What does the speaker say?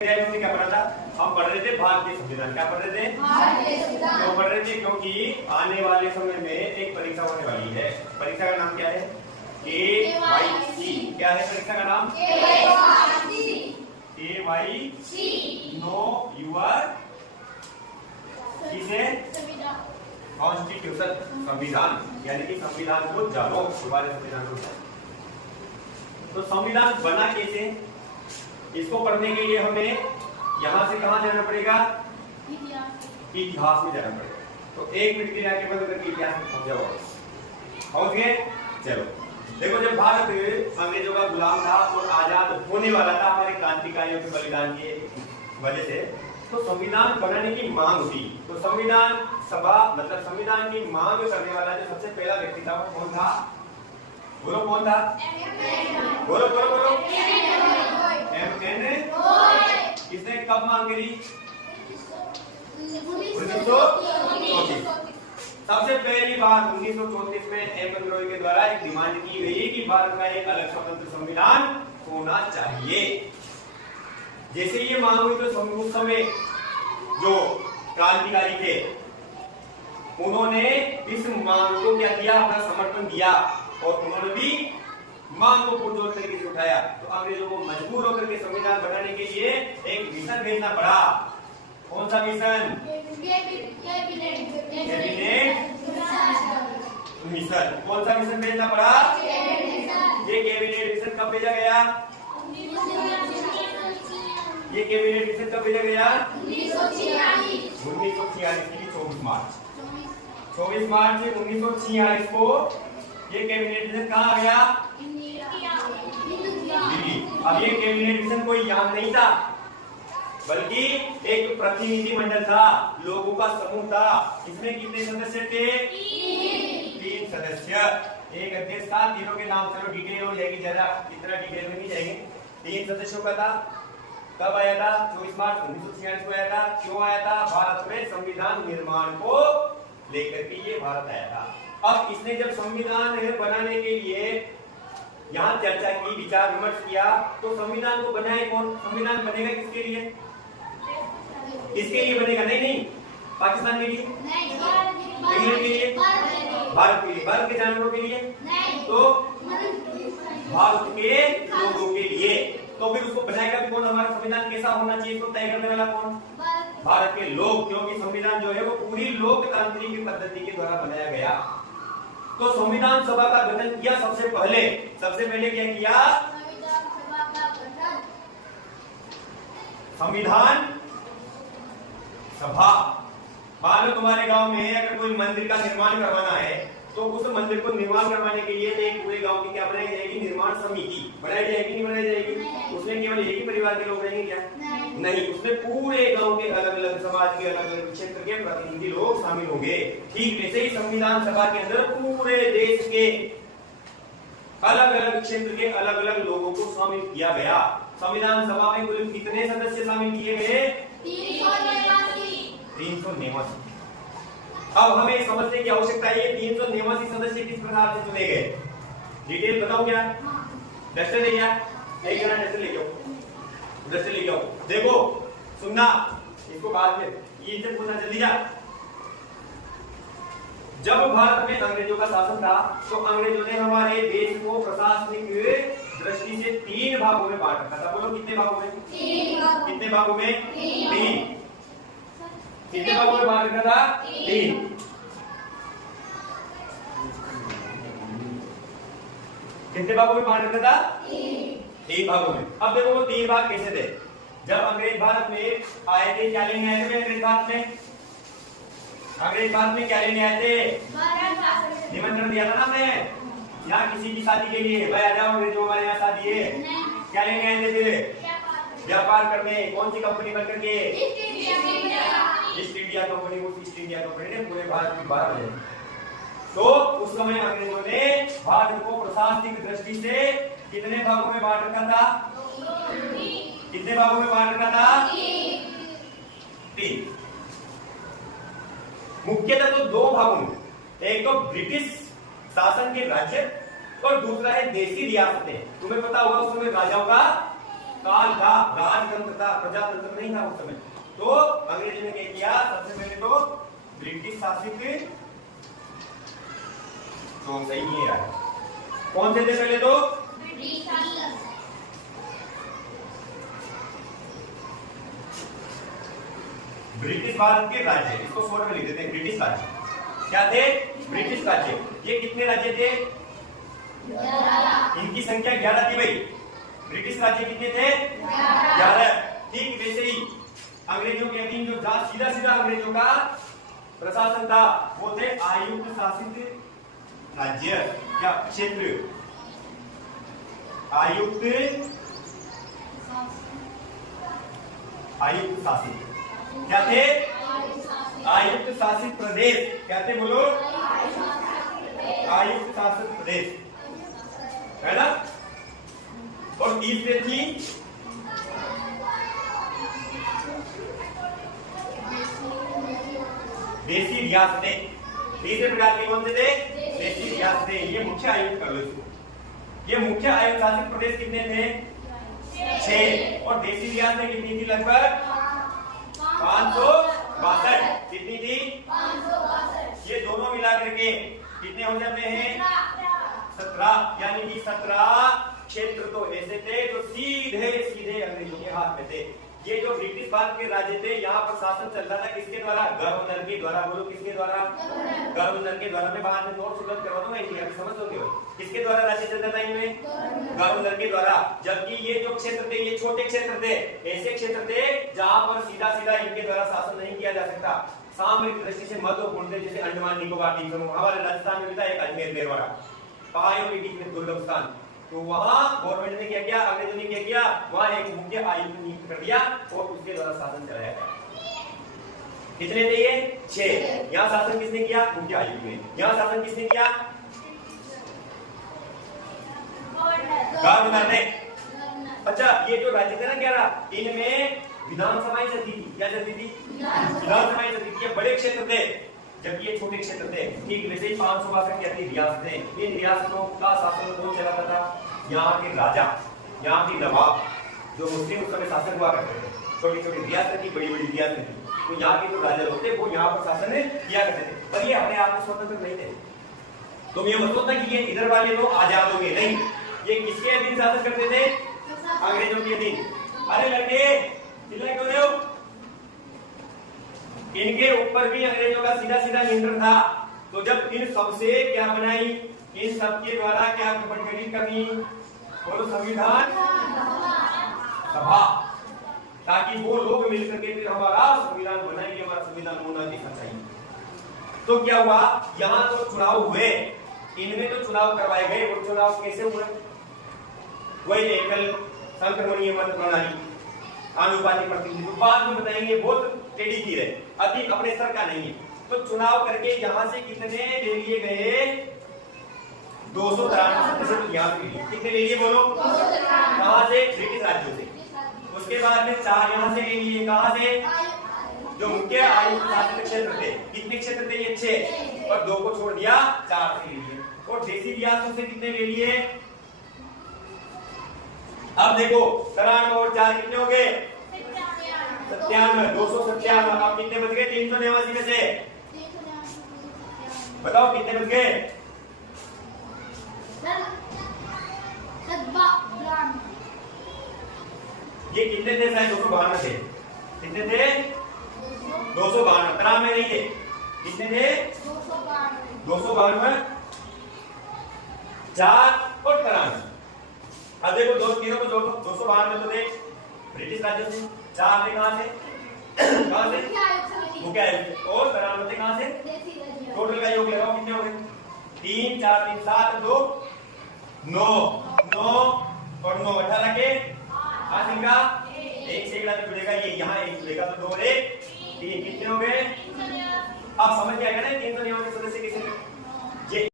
क्या पढ़ा था? हम पढ़ रहे थे भारतीय संविधान। क्या पढ़ रहे थे? क्यों पढ़ रहे थे? क्योंकि आने वाले समय में एक परीक्षा होने वाली है। परीक्षा का नाम क्या है? KYC। क्या है परीक्षा का नाम? KYC। नो यूर किसे? कॉन्स्टिट्यूशन, संविधान, यानी कि संविधान को जानो, तुम्हारे संविधान को जानो। तो संविधान बना कैसे? इसको पढ़ने के लिए हमें यहां से कहां जाना पड़ेगा? इतिहास में जाना पड़ेगा। तो एक मिनट के लिए आगे बंद करके इतिहास में समझाओ। समझ गए? चलो देखो, जब भारत अंग्रेजों का गुलाम था और आजाद होने वाला था हमारे क्रांतिकारियों के बलिदान की वजह से, तो संविधान बनाने की मांग हुई। तो संविधान सभा मतलब संविधान की मांग करने वाला जो सबसे पहला व्यक्ति था वो कौन था? बोलो कौन था? बोलो बोलो बोलो। MN। किसने कब मांग करी? 1934। सबसे पहली बार 1934 में एम रॉय के द्वारा एक डिमांड की गई कि भारत का एक अलग स्वतंत्र संविधान होना चाहिए। जैसे ये मांग हुई तो उस समय जो क्रांतिकारी थे उन्होंने इस मांग को क्या किया? अपना समर्थन दिया और उन्होंने भी मांग को पुरजोर तरीके से उठाया। तो अंग्रेजों को मजबूर होकर के संविधान बनाने के लिए एक मिशन भेजना पड़ा। कौन सा मिशन? Cabinet mission. कौन सा मिशन भेजना पड़ा? ये कैबिनेट मिशन कब भेजा गया? ये कैबिनेट मिशन कब भेजा गया? 1946 की 24 मार्च 1946 को ये कैबिनेट मिशन कहाँ आ गया? दिल्ली। अब ये कैबिनेट मिशन कोई याद नहीं था, बल्कि एक प्रतिनिधि मंडल था, लोगों का समूह था। इसमें कितने सदस्य थे? 3 सदस्य। एक अध्यक्ष था। तीनों के नाम चलो डिटेल हो जाएगी, जरा इतना डिटेल में नहीं जाएंगे। 3 सदस्यों का था। कब आया था? 24 मार्च 1946 को आया था। क्यों आया था? भारत में संविधान निर्माण को लेकर के ये भारत आया था। अब इसने जब संविधान बनाने के लिए यहाँ चर्चा की, विचार विमर्श किया, तो संविधान को बनाए कौन? संविधान बनेगा किसके लिए? किसके लिए बनेगा? नहीं, पाकिस्तान के लिए, इंग्लैंड के लिए, भारत के लिए, भारत के जानवरों के लिए, तो भारत के लोगों के लिए। तो फिर उसको बनाएगा भी कौन? हमारा संविधान कैसा होना चाहिए इसको तय करने वाला कौन? भारत के लोग। क्योंकि संविधान जो है वो पूरी लोकतांत्रिक पद्धति के द्वारा बनाया गया। तो संविधान सभा का गठन किया सबसे पहले क्या किया? संविधान सभा। मान लो तुम्हारे गांव में अगर कोई मंदिर का निर्माण करवाना है, तो उस मंदिर को निर्माण करवाने के लिए एक पूरे गांव की क्या बनाई जाएगी? निर्माण समिति बनाई जाएगी। नहीं बनाई जाएगी? उसमें केवल एक ही परिवार के लोग रहेंगे क्या? नहीं, उसमें पूरे गांव के अलग अलग समाज के अलग अलग क्षेत्र के प्रतिनिधि लोग शामिल होंगे। ठीक वैसे ही संविधान सभा के अंदर पूरे देश के अलग अलग क्षेत्र के अलग अलग लोगों को शामिल किया गया। संविधान सभा में कुल कितने सदस्य शामिल किए गए? 389। अब हमें समझने की आवश्यकता है 389 सदस्य किस प्रकार से चुने गए। डिटेल बताओ क्या? डस्टर ले गया? नहीं करना, डस्टर ले जाओ, डस्टर ले जाओ। देखो सुनना, इसको बाद में ये जब पूछना जल्दी जा। जब भारत में अंग्रेजों का शासन था तो अंग्रेजों ने हमारे देश को प्रशासनिक दृष्टि से 3 भागों में बांट रखा था। बोलो कितने भागों में? 3। कितने भागों में? 3। कितने भागों में बांट रखा था? 3। कितने भागों में बांट रखा था? 3 भागों में। अब देखो वो 3 भाग कैसे थे। जब अंग्रेज भारत में आए थे, क्या लेने आए थे? अंग्रेज भारत में क्या लेने आए थे? निमंत्रण दिया था ना हमने, यहाँ किसी की शादी के लिए, भाई आ जाओ अंग्रेजों हमारे यहाँ शादी है। क्या लेने आए थे? फिर व्यापार करने। कौन सी कंपनी बन करके? East India company. उस ईस्ट इंडिया कंपनी ने पूरे भारत की बात है। तो उस समय अंग्रेजों ने भारत को प्रशासनिक दृष्टि से कितने भागों में बांट रखा था? कितने भागों में बांट रखा था? 3। मुख्यतः तो 2 भागों में, एक तो ब्रिटिश शासन के राज्य और दूसरा है देशी रियासतें। तुम्हें पता होगा उस समय राजाओं का काल था, राजतंत्र था, प्रजातंत्र नहीं था उस समय। तो अंग्रेजों ने क्या किया, सबसे पहले तो ब्रिटिश शासित, तो सही नहीं है यार, कौन से थे पहले तो ब्रिटिश भारत के राज्य, इसको शॉर्ट में लिख देते हैं ब्रिटिश राज्य। क्या थे? ब्रिटिश राज्य। ये कितने राज्य थे? 11। इनकी संख्या 11 थी भाई। ब्रिटिश राज्य कितने थे? 11। ठीक वैसे ही अंग्रेजों के अधीन जो सीधा सीधा अंग्रेजों का प्रशासन था वो थे आयुक्त शासित राज्य या क्षेत्र। आयुक्त शासित क्या थे? आयुक्त शासित प्रदेश। क्या थे बोलो? आयुक्त शासित प्रदेश, है ना। और तीसरे थी देसी रियासतें। तीसरे प्रकार के कौन से थे? देसी रियासतें। ये मुख्य आयुक्त कर लो इसको। ये मुख्य आयुक्त शासित प्रदेश कितने थे? 6। और देसी रियासतें कितनी थी? लगभग 562। कितनी थी? 562। ये दोनों मिलाकर के कितने हो जाते हैं? 17। यानी कि 17 क्षेत्र तो ऐसे थे जो सीधे सीधे अंग्रेजों के हाथ में थे। ये जो ब्रिटिश भारत के राज्य थे, यहाँ पर शासन चल रहा था किसके द्वारा? गवर्नर के द्वारा। बोलो किसके द्वारा? गवर्नर के द्वारा। मैं बाद में नोट सुलभ करवा दूंगा, इंडिया समझ लोगे। किसके द्वारा राज्य चलता था इनमें? गवर्नर के द्वारा। जबकि ये जो क्षेत्र थे ये छोटे क्षेत्र थे, ऐसे क्षेत्र थे जहाँ पर सीधा सीधा इनके द्वारा शासन नहीं किया जा सकता। सामरिक दृष्टि से महत्वपूर्ण थे, जैसे अंडमान निकोबार द्वीप समूह हमारे राजस्थान में भी था, एक अजमेर मेरवाड़ा, पहाड़ियों के बीच में दुर्गम स्थान। तो वहां गवर्नमेंट ने क्या किया, अंग्रेजों ने क्या किया, वहां एक मुख्य आयुक्त नियुक्त कर दिया और उसके द्वारा शासन चलाया गया। कितने थे ये? 6। यहाँ शासन किसने किया? मुख्य आयुक्त ने। यहाँ शासन किसने किया? गवर्नर ने। अच्छा, ये जो राज्य थे ना 11, इनमें विधानसभाएं चलती थी। क्या चलती थी? विधानसभाएं चलती थी। ये बड़े क्षेत्र थे जबकि ये छोटे क्षेत्र थे। ठीक वैसे ही 562 क्या थी? रियासतें। इन रियासतों का शासन कौन चलाता था? यहाँ के राजा, यहाँ के नवाब, जो मुस्लिम उस समय शासक हुआ करते थे। छोटी छोटी रियासत थी, बड़ी बड़ी रियासत थी। तो यहाँ के जो राजा लोग थे वो यहाँ पर शासन किया करते थे, पर ये अपने आप में स्वतंत्र नहीं थे। तुम ये मत सोचना कि ये इधर वाले लोग आजाद हो गए, नहीं। ये किसके अधीन शासन करते थे? अंग्रेजों के अधीन। अरे लड़के चिल्ला क्यों रहे हो? इनके ऊपर भी अंग्रेजों का सीधा सीधा नियंत्रण था। तो जब इन सबसे क्या बनाई, इन सबके द्वारा क्या गठन कमी, बोलो संविधान सभा, ताकि वो लोग मिलकर के फिर हमारा संविधान बनाएंगे। हमारा संविधान होना दिखना चाहिए। तो क्या हुआ, यहाँ तो चुनाव हुए, इनमें तो चुनाव करवाए गए। और चुनाव कैसे हुए? वही एकल संक्रमणीय मत प्रणाली, आनुपातिक प्रतिनिधित्व, बाद में बताएंगे, बहुत टेढ़ी की है, अति अपने स्तर का नहीं है। तो चुनाव करके यहाँ से कितने ले लिए गए? 293 सदस्य यहाँ से लिए। कितने ले लिए बोलो? कहाँ से? ब्रिटिश राज्यों से। उसके बाद में 4 यहाँ से ले लिए। कहाँ से? जो मुख्य आयुक्त शासित क्षेत्र थे। कितने क्षेत्र थे ये? 6। और 2 को छोड़ दिया, 4 से ले लिए। और देसी रियासतों से कितने ले लिए? अब देखो 93 और 4 कितने हो गए? 97। 297। अब कितने बच गए? 389 में से बताओ कितने बच गए? ये कितने थे? 252 थे। कितने थे? 252। 93 नहीं थे। कितने थे? 252, 4 और 93। अब देखो दो तीनों को जोड़ो। 252 तो थे ब्रिटिश राज्य से, 4 थे कहां से? कहां से? मुख्य आयुक्त। और 93 थे कहां से? टोटल का योग लगाओ, कितने हो गए? 3 4 3 7 2 9 9 और 9 18 के 8 इनका 1 से जुड़ेगा। ये यहाँ 1 जुड़ेगा तो 2 और 1 3। कितने हो गए? अब समझ में आ गया ना 390 सदस्य किसने?